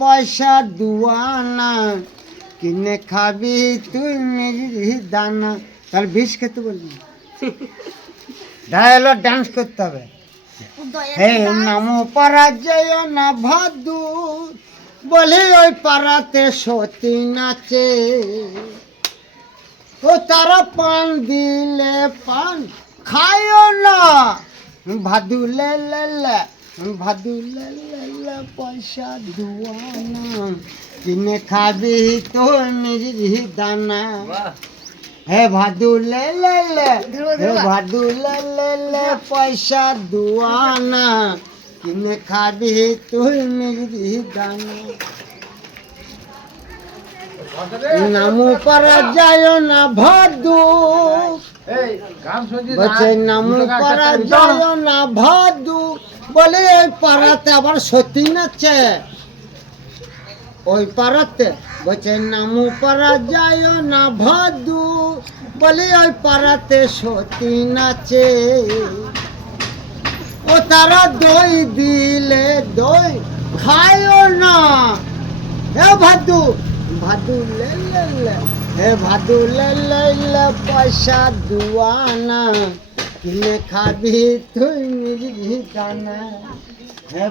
পয়সা দুয়ানা কিনে খাবি তুই মেরি দানা। তাহলে বিষ খেতে বলবি, ডায়ালগ ডান্স করতে হবে। হে নামো পরাজয় না ভাদু বলে ওই পাড়াতে সতী নাচে, ও তারা পান দিলে পান খায়ও না, ভাদু লে লে লে, ভাদু লে লে লে পয়সা দুয়ানা কিনে খাবি তো মেরি দানা। হে ভাদু লে লে লে, হে ভাদু লে লে লে পয়সা দুয়ানা কিনে খাবি তুই মেরি দানা। নামো পারা যায় না ভাদু বলছে, নামো পারা যায় না ভাদু বলে ওই পাড়াতে আবার সতী নাচে, ওই পাড়াতে বলছে নামো পারা যায় না ভাদু বলে ওই পাড়াতে সতী নাচে, ও তারা দই দিলে দই খায়ও না। হে ভাদু, ভাদু লে লে লে, হে ভাদু লে লে লে পয়সা দুয়ানা কিনে খাবি তুই মেরি দানা। হে